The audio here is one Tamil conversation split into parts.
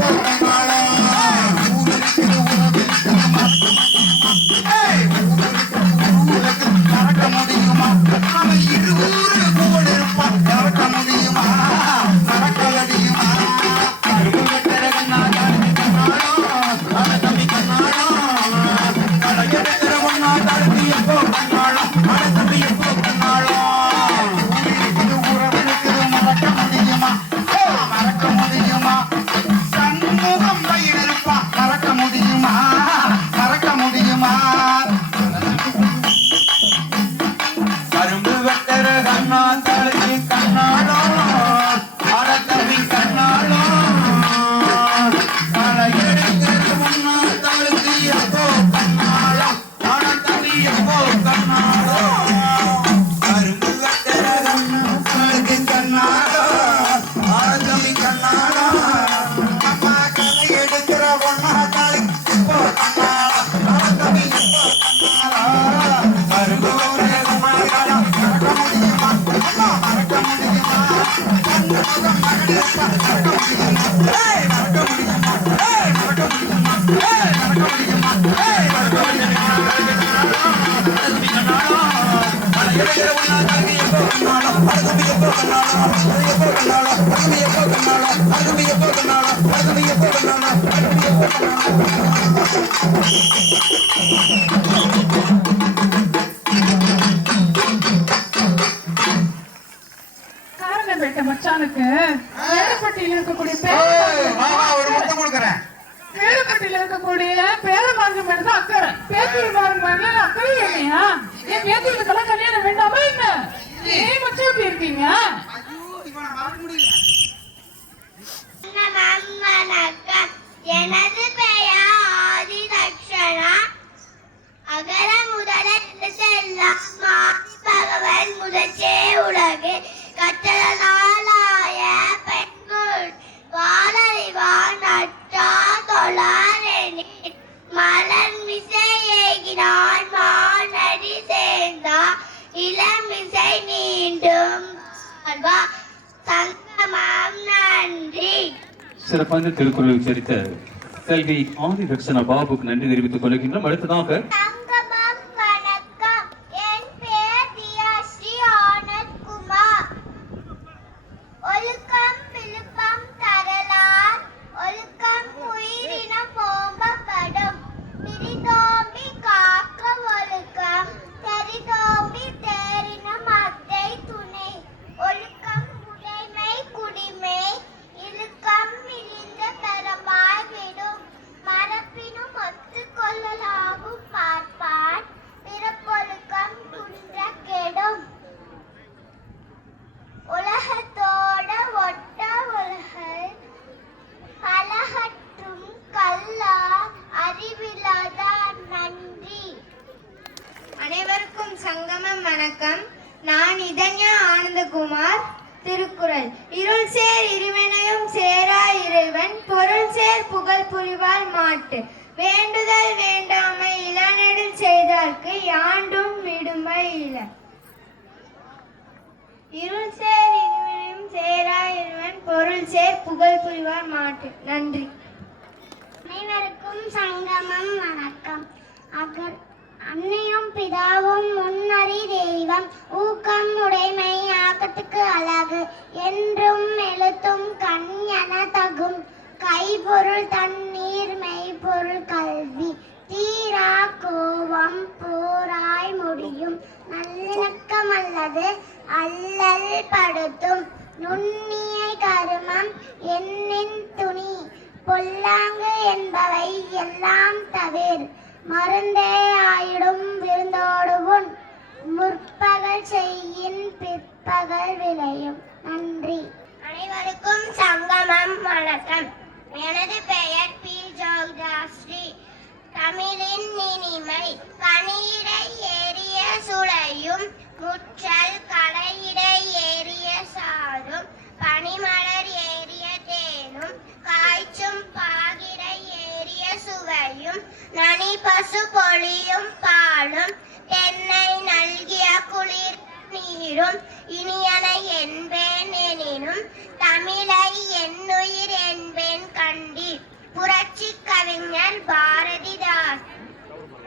மறக்க மச்சானுக்கு வேலுப்பட்டியில் இருக்கக்கூடிய ஒரு முத்தம் கொடுக்குறேன். வேலுப்பட்டியில் இருக்கக்கூடிய பேரமார்க்கு மேல தான் அக்கறை. பேத்தூர் மார்க்கு மேல அக்கறை இல்லையா? என் பேத்தூருக்கெல்லாம் ஏன் மட்டும் எப்படி இருக்கீங்க? சிறப்பான திருக்குறள் உச்சரித்த செல்வி ஆதி தர்சன பாபுக்கு நன்றி தெரிவித்துக் கொள்கின்றோம். அடுத்ததாக திருக்குறள் இருள் சேர் இருவினையும் சேரா இறைவன். பொருள் சேர் புகழ் புரிவால் மாட்டு. வேண்டுதல் வேண்டாமை இளநெடில் செய்தார்க்கு யாண்டும் விடுமை இல இருள் சேர் இருவினையும் சேரா இறைவன். பொருள் சேர் புகழ் புரிவார் மாட்டு. நன்றி. அனைவருக்கும் சங்கமம் வணக்கம். அகர் அன்னையும் பிதாவும் முன்னறி தெய்வம். கண்ணுக்கு அழகு என்றும் எழுத்தும் கண் என தகும். கைப்பொருள் தண்ணீர் மெய்பொருள் கல்வி. தீரா கோபம் போராய் முடியும். நல்லிணக்கம் அல்லது அல்லல் படுத்தும். நுண்ணிய கருமம் எண்ணின் துணி. பொல்லாங்கு என்பவை எல்லாம் தவிர். மருந்தே ஆயிடும் விருந்தோடு உண் முற்பகல் செய்யின் பிற்பகல் விளையும். நன்றி. அனைவருக்கும் சங்கமம் வணக்கம். எனது பெயர் பி. ஜோகதாஸ்ரீ. தமிழின் இனிமை கனியிடை ஏறிய சுளையும் முற்றல் கடையிடை ஏறிய சாரும் பனிமலர் ஏறிய தேனும் காய்ச்சும் பாகிடை ஏறிய சுவையும் நனி பசு பொழியும் பாலும் தென்னை நல்கிய குளிர் நீரும் இனியன என்பேன் எனினும் தமிழை என்னுயிர் என்பேன் கண்டி புரட்சி கவிஞர் பாரதிதாஸ்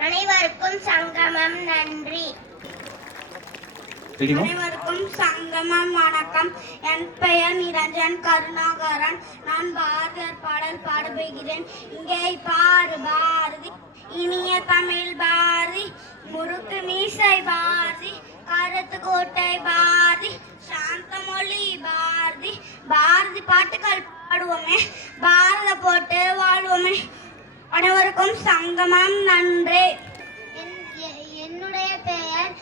அனைவருக்கும் சங்கமம் நன்றி. அனைவருக்கும் சங்கமம் வணக்கம். என் பெயர் நிரஞ்சன் கருணாகரன். நான் பாரதியார் பாடல் பாடுபோகிறேன் இங்கே பாரு பாரதி. இனிய தமிழ் பாரதி. முறுக்கு மீசை பாரதி. கருத்து கோட்டை பாரதி சாந்தமொழி பாரதி. பாரதி பாட்டுகள் பாடுவோமே பாரத போட்டு வாழ்வோமே. அனைவருக்கும் சங்கமம் நன்றி. என்னுடைய பெயர்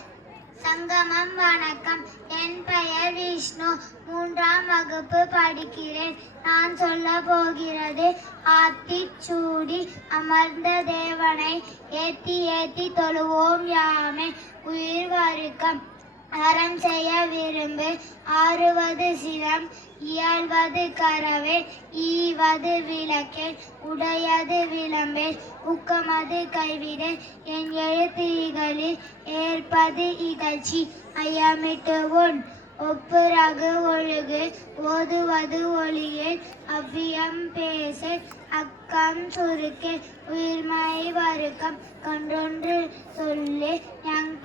சங்கமம் வணக்கம். என் பெயர் விஷ்ணு. மூன்றாம் வகுப்பு படிக்கிறேன். நான் சொல்ல போகிறது ஆத்திச்சூடி அமர்ந்த தேவனை. ஏத்தி ஏத்தி தொழுவோம் யாமே. உயிர் வருக்கம். அறம் செய்ய விரும்பு. ஆறுவது சிரம் இயல்வது கரவே ஈவது விளக்கே உடையது விளம்பே. உக்கமது கைவிட என் எழுத்து இகழில் ஏற்பது இகழ்ச்சி. ஐயமிட்டு உன் ஒப்புரகு ஒழுகு ஓதுவது ஒளியே. அவ்வியம் பேச அக்கம் சுருக்கே. உயிர்மை வருக்கம் கன்றொன்று சொல்லு.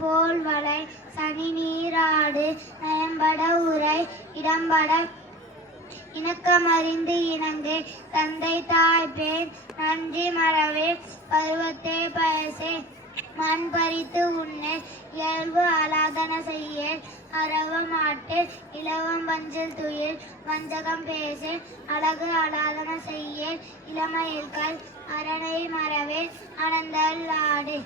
போல் வளை சனி நீராடு நயம்பட உரை இடம்பட. இணக்கமறிந்து இணங்கு தந்தை தாய் பேர் நன்றி மறவே பருவத்தை பயசே. மண் பறித்து உண்ணு இயல்பு அலாதன செய்ய. அறவ மாட்டு இலவம் பஞ்சல் துயில் வஞ்சகம் பேசு. அழகு அலாதன செய்ய இளமயில்கள் அரணை மறவே அனந்தல் ஆடு.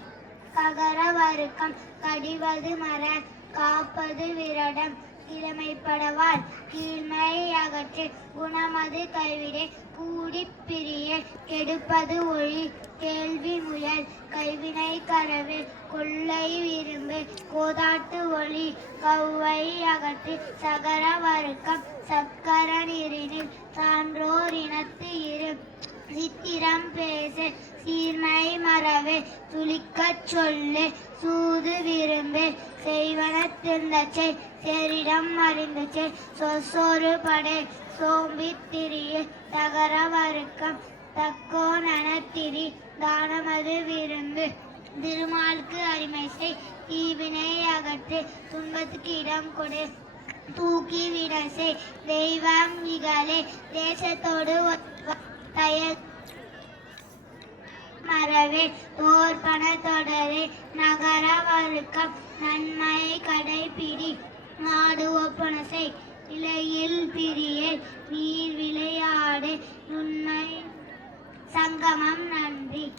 ககர வருக்கம் கடிவது மர காப்பது விரடம் இளமைப்படவால் கீழ்மை அகற்று குணமது கைவிடே கூடி பிரிய கெடுப்பது ஒளி கேள்வி முயல் கைவினை கரவு கொள்ளை விரும்பு கோதாட்டு ஒளி கவ்வை அகற்று சகர வருக்கம் சக்கர நீரினில் சான்றோர் இனத்து இரு. சித்திரம் பேசு சீர்மை மறவு துளிக்கச் சொல்லு சூது விரும்பு செய்வன திருந்தச்சே செரிடம் அறிந்துச்சை சொசொரு படை சோம்பி திரிய தகர வருக்கம் தக்கோ நனத்திரி தானமது விரும்பு. திருமாலுக்கு அருமை செய் தீவினை அகற்று துன்பத்துக்கு இடம் கொடு. தூக்கி விடசே தெய்வம் நிகழே தேசத்தோடு ஒத்த தய மறவே தோற்பன நகர வழுக்கம். நன்மை கடைபிடி. நாடு ஒப்பனசை இலையில் பிரியல். நீர் விளையாடு. நுண்மை சங்கமம் நன்றி.